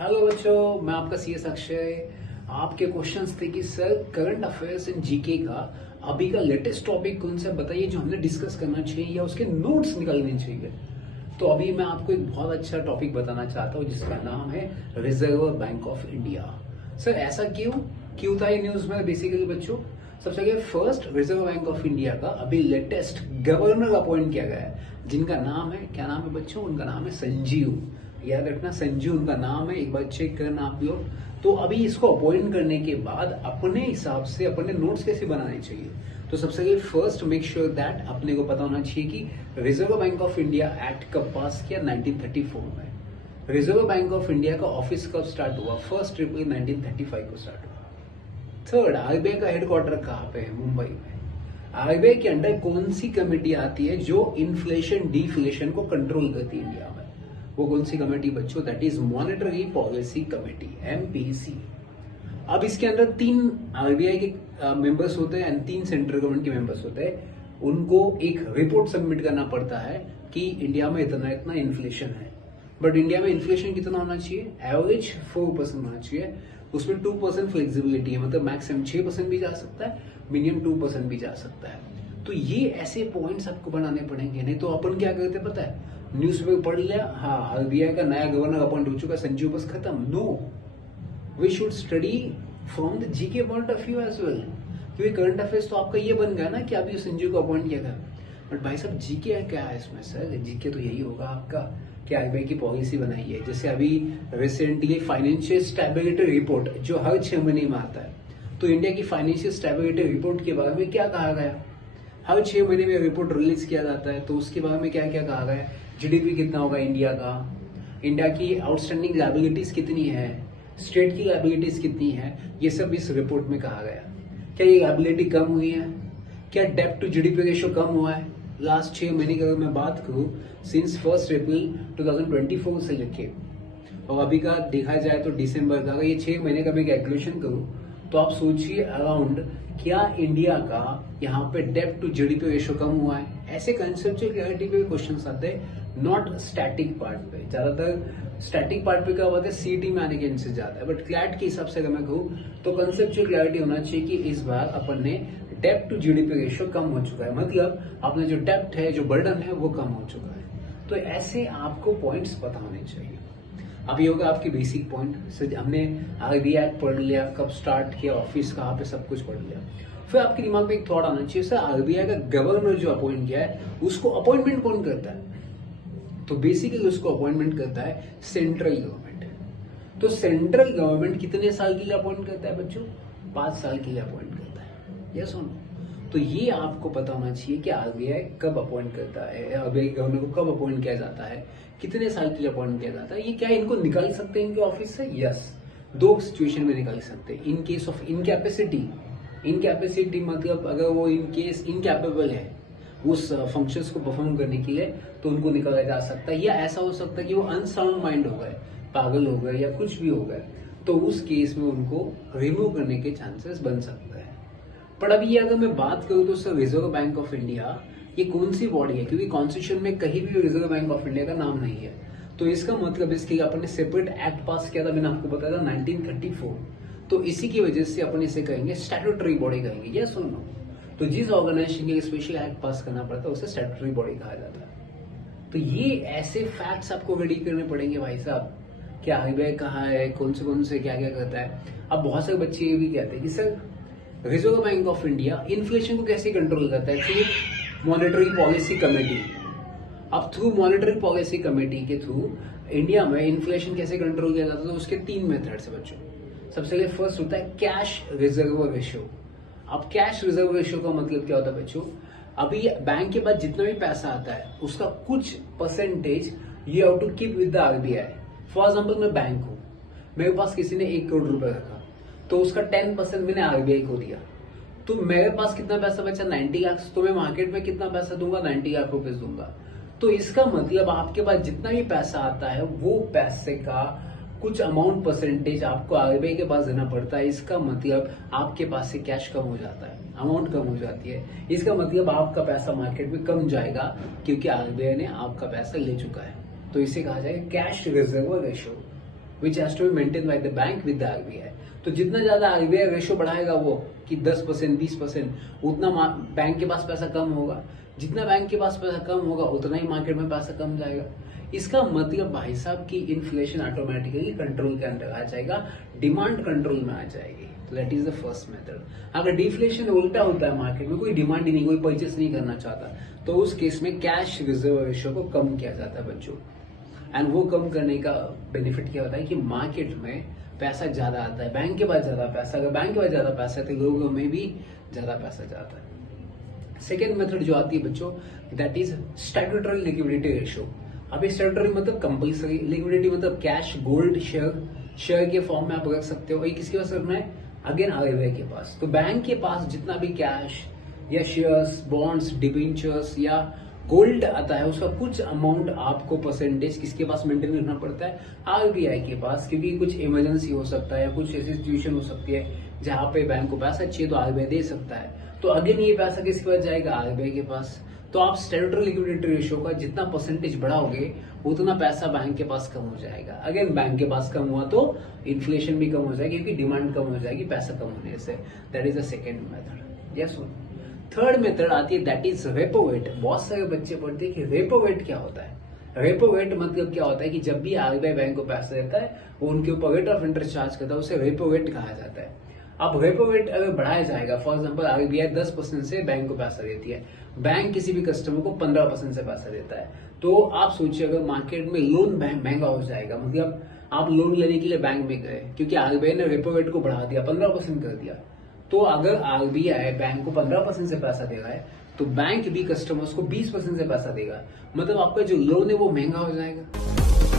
Hello बच्चों, मैं आपका सीएस अक्षय। आपके क्वेश्चंस थे कि sir current affairs in GK का अभी का लेटेस्ट टॉपिक कौन सा बताइए जो हमें डिस्कस करना चाहिए या उसके नोट्स निकालने चाहिए। तो अभी मैं आपको एक बहुत अच्छा टॉपिक बताना चाहता हूँ जिसका नाम है reserve bank of India. Sir ऐसा क्यों था ये न्यूज में? बेसिकली बच्चों, सबसे पहले first reserve bank of India का अभी लेटेस्ट गवर्नर अपॉइंट किया गया है, जिनका नाम है, क्या नाम है बच्चों? उनका नाम है संजीव। याद रखना, संजीव उनका नाम है, एक बार चेक करना आप लोग। तो अभी इसको अपॉइंट करने के बाद अपने हिसाब से अपने नोट्स कैसे बनाने चाहिए? तो सबसे पहले फर्स्ट मेक श्योर दैट अपने को पता होना चाहिए कि reserve bank of India act कब पास किया? 1934 में। रिजर्व बैंक ऑफ इंडिया का ऑफिस कब स्टार्ट हुआ? 1 अप्रैल 1935 को स्टार्ट हुआ। थर्ड, आरबीआई का हेडक्वार्टर कहाँ पे है? मुंबई में। आरबीआई के अंडर कौन सी कमेटी आती है जो इन्फ्लेशन डिफ्लेशन को कंट्रोल करती है इंडिया में? वो कौन सी कमेटी बच्चों? That is monetary policy committee, MPC. अब इसके अंदर 3 आरबीआई के मेंबर्स होते हैं एंड 3 सेंट्रल गवर्नमेंट के मेंबर्स होते हैं। उनको एक रिपोर्ट सबमिट करना पड़ता है कि इंडिया में इतना इतना इन्फ्लेशन है। बट इंडिया में इन्फ्लेशन कितना होना चाहिए? एवरेज 4% होना चाहिए। उसमें 2% फ्लेक्सिबिलिटी है, मतलब मैक्सिमम 6% भी जा सकता है, मिनिमम 2% भी जा सकता है। तो ये ऐसे पॉइंट्स आपको बनाने पड़ेंगे, नहीं तो अपन क्या करते पता है? न्यूज़पेपर पढ़ लिया, हाँ आरबीआई का नया गवर्नर अपॉइंट हो चुका, संजीव, बस खत्म। No, we should study from the GK point of view as well. क्योंकि करंट अफेयर्स तो आपका ये बन गया ना कि अभी संजीव को अपॉइंट किया था, बट भाई साहब जीके क्या है इसमें? सर जीके तो यही होगा आपका कि आरबीआई की पॉलिसी बनाई है। जैसे अभी रिसेंटली फाइनेंशियल स्टेबिलिटी रिपोर्ट जो हर 6 महीने में आता है, तो इंडिया की फाइनेंशियल स्टेबिलिटी रिपोर्ट के बारे में क्या कहा गया? हर 6 महीने में रिपोर्ट रिलीज किया जाता है, तो उसके बारे में क्या क्या कहा गया? जीडीपी कितना होगा इंडिया का, इंडिया की आउटस्टैंडिंग लायबिलिटीज कितनी है, स्टेट की लायबिलिटीज कितनी है, ये सब इस रिपोर्ट में कहा गया। क्या ये लायबिलिटी कम हुई है? क्या डेब्ट टू जीडीपी रेशियो कम हुआ है? लास्ट 6 महीने की अगर मैं बात करूं, सिंस 1 अप्रैल 2024 से लेके और अभी का देखा जाए तो दिसंबर का, अगर ये 6 महीने का मैं कैलकुलेशन करूं तो आप सोचिए अराउंड क्या इंडिया का यहाँ पे डेब्ट टू जीडीपी रेशियो कम हुआ है? ऐसे कंसेप्चुअल क्लैरिटी पे क्वेश्चंस आते हैं, नॉट स्टैटिक पार्ट पे। ज्यादातर स्टैटिक पार्ट पे क्या होता है? सीटी में आने के चांसेस ज्यादा है, बट क्लैट के हिसाब से अगर मैं कहूँ तो कंसेप्चुअल क्लैरिटी होना चाहिए कि इस बार अपन ने डेब्ट टू जीडीपी रेशियो कम हो चुका है, मतलब अपना जो डेब्ट है, जो बर्डन है, वो कम हो चुका है। तो ऐसे आपको पॉइंट्स पता होने चाहिए। अब ये होगा आपकी बेसिक पॉइंट। सर हमने आरबीआई पढ़ लिया, कब स्टार्ट किया, ऑफिस कहाँ पे, सब कुछ पढ़ लिया। फिर आपके दिमाग में एक थॉट आना चाहिए, सर आरबीआई का गवर्नर जो अपॉइंट किया है उसको अपॉइंटमेंट कौन करता है? तो बेसिकली उसको अपॉइंटमेंट करता है सेंट्रल गवर्नमेंट। तो सेंट्रल गवर्नमेंट कितने साल के लिए अपॉइंट करता है बच्चों? 5 साल के लिए अपॉइंट करता है। यस और नो? तो ये आपको पता होना चाहिए कि आरबीआई कब अपॉइंट करता है, आरबीआई गवर्नर को कब अपॉइंट किया जाता है, कितने साल के लिए अपॉइंट किया जाता है। ये क्या इनको निकाल सकते हैं इनके ऑफिस से? यस, 2 सिचुएशन में निकाल सकते हैं। In case of incapacity, incapacity मतलब अगर वो इन केस इनकैपेबल है उस फंक्शंस को परफॉर्म करने के लिए, तो उनको निकाला जा सकता है। या ऐसा हो सकता है कि वो अनसाउंड माइंड हो गए, पागल हो गए या कुछ भी हो गए, तो उस केस में उनको रिमूव करने के चांसेस बन सकते हैं। पर अभी ये अगर मैं बात करूं तो sir reserve bank of India ये कौन सी बॉडी है? क्योंकि कॉन्स्टिट्यूशन में कहीं भी रिजर्व बैंक ऑफ इंडिया का नाम नहीं है, तो इसका मतलब इसके लिए अपन ने सेपरेट एक्ट पास किया था, मैंने आपको बताया था 1934। तो इसी की वजह से अपन इसे कहेंगे स्टैट्यूटरी बॉडी कहेंगे। यस और नो? तो जिस ऑर्गेनाइजेशन के लिए स्पेशल एक्ट पास करना पड़ता है उसे स्टैट्यूटरी बॉडी कहा जाता है। तो ये ऐसे फैक्ट्स आपको रेडी करने पड़ेंगे भाई साहब, क्या आरबीआई कहाँ है, कौन से क्या क्या करता है। अब बहुत सारे बच्चे ये भी कहते हैं कि sir reserve bank of India inflation को कैसे कंट्रोल करता है? Through monetary policy committee. अब थ्रू मॉनेटरी पॉलिसी कमेटी के थ्रू इंडिया में इन्फ्लेशन कैसे कंट्रोल किया जाता है? तो उसके 3 मेथड्स है बच्चों। सबसे पहले फर्स्ट होता है कैश रिजर्व रेशियो। अब कैश रिजर्व रेशियो का मतलब क्या होता है बच्चों? अभी बैंक के पास जितना भी पैसा आता है उसका कुछ percentage you have to keep with the RBI. For example मैं बैंक हूं, मेरे पास किसी ने 1 करोड़ रुपए रखा, तो उसका 10% मैंने आरबीआई को दिया, तो मेरे पास कितना पैसा बचा? 90 लाख। तो मैं मार्केट में कितना पैसा दूंगा? 90 लाख रुपए दूंगा। तो इसका मतलब आपके पास जितना भी पैसा आता है वो पैसे का कुछ अमाउंट परसेंटेज आपको आरबीआई के पास देना पड़ता है। इसका मतलब आपके पास से कैश कम हो जाता है, अमाउंट कम हो जाती है। इसका मतलब आपका पैसा मार्केट में कम जाएगा क्योंकि आरबीआई ने आपका पैसा ले चुका है। तो इसे कहा जाएगा cash reserve ratio. Which has to be maintain by the bank with the RBI. तो जितना ज्यादा आरबीआई रेशियो बढ़ाएगा वो कि 10% 20%, उतना बैंक के पास पैसा कम होगा। जितना बैंक के पास पैसा कम होगा उतना ही मार्केट में पैसा कम जाएगा। इसका मतलब भाई साहब की इन्फ्लेशन ऑटोमेटिकली कंट्रोल के अंदर आ जाएगा, डिमांड कंट्रोल में आ जाएगी। तो that is the first method. अगर डिफ्लेशन उल्टा होता है, मार्केट में कोई डिमांड ही नहीं, कोई परचेस नहीं करना चाहता, तो उस केस में कैश रिजर्व रेशियो को कम किया जाता है बच्चों। एंड वो कम करने का बेनिफिट क्या होता है कि मार्केट में पैसा ज्यादा आता है, बैंक के पास ज्यादा पैसा, अगर बैंक के पास ज्यादा पैसा है तो लोगों में भी ज्यादा पैसा जाता है। सेकेंड मेथड जो आती है बच्चों, that is statutory liquidity ratio. अभी स्टैट्यूटरी मतलब कंपल्सरी, लिक्विडिटी मतलब कैश, गोल्ड, शेयर के फॉर्म में आप रख सकते हो। ये किसके पास रखना है? अगेन आरबीआई के पास। तो बैंक के पास जितना भी कैश या शेयर्स, बॉन्ड्स, डिबेंचर्स या गोल्ड आता है, उसका कुछ अमाउंट आपको परसेंटेज किसके पास मेंटेन करना पड़ता है? आरबीआई के पास, क्योंकि कुछ इमरजेंसी हो सकता है या कुछ ऐसी सिचुएशन हो सकती है जहां पे बैंक को पैसा चाहिए तो आरबीआई दे सकता है। तो अगेन ये पैसा किसके पास जाएगा? आरबीआई के पास। तो आप स्टैट्यूटरी लिक्विडिटी रेशियो का जितना परसेंटेज बढ़ाओगे उतना पैसा बैंक के पास कम हो जाएगा। अगेन बैंक के पास कम हुआ तो इन्फ्लेशन भी कम हो जाएगी, क्योंकि डिमांड कम हो जाएगी पैसा कम होने से। That is the second method. Yes. Third method आती है, दैट इज रेपो रेट। बहुत सारे बच्चे पढ़ते हैं कि रेपो रेट क्या होता है। रेपो रेट मतलब क्या होता है कि जब भी आरबीआई बैंक को पैसा देता है वो उनके ऊपर रेट ऑफ इंटरेस्ट चार्ज करता है, उसे रेपो रेट कहा जाता है। अब रेपो रेट अगर बढ़ाया जाएगा, फॉर एग्जांपल आरबीआई 10% से बैंक को पैसा देती है, बैंक किसी भी कस्टमर को 15% से पैसा देता है, तो आप सोचिए अगर मार्केट में लोन महंगा हो जाएगा, मतलब आप लोन लेने के लिए बैंक में गए क्योंकि आरबीआई ने रेपो रेट को बढ़ा दिया, 15% कर दिया, तो अगर आरबीआई बैंक को 15% से पैसा दे रहा है तो बैंक भी कस्टमर्स को 20% से पैसा देगा, मतलब आपका जो लोन है वो महंगा हो जाएगा।